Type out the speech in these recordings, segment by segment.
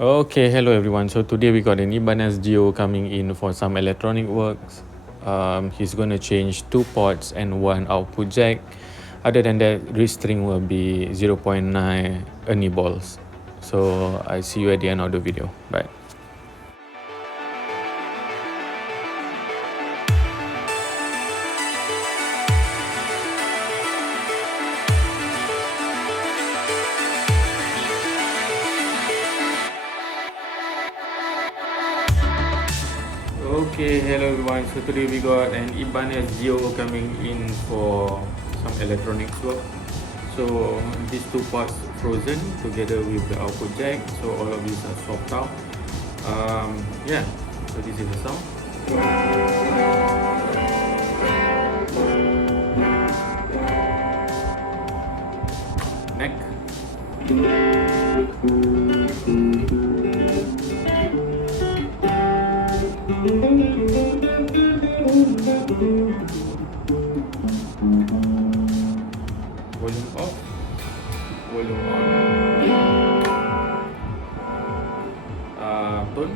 Okay, hello everyone. So today we got an Ibanez Geo coming in for some electronic works. He's going to change 2 ports and 1 output jack. Other than that, reed string will be 0.9 Ernie balls. So I see you at the end of the video. Bye. Okay, hello everyone. So today we got an Ibanez Geo coming in for some electronics work. So these 2 parts frozen together with the output jack. So all of these are swapped out. Yeah, so this is the sound. Neck. Volume off, volume on. Tone,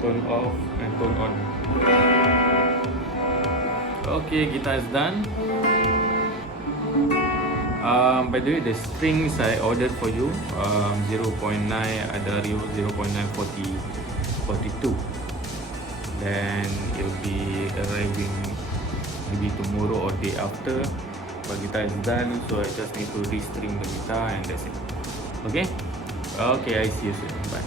tone off and tone on. Okay, guitar is done. By the way, the strings I ordered for you, 0.9 Adario 0.942. Then it'll be arriving maybe tomorrow or day after. But guitar is done, so I just need to restring the guitar and that's it. Okay? Okay, I see you soon. Bye.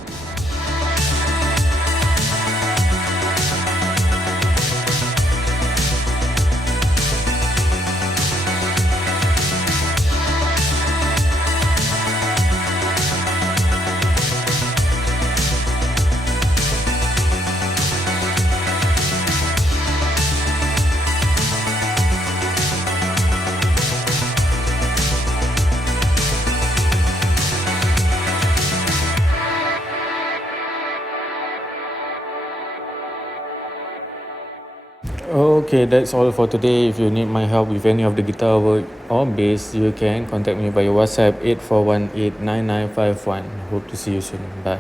Okay, that's all for today. If you need my help with any of the guitar work or bass, you can contact me via WhatsApp 84189951. Hope to see you soon. Bye.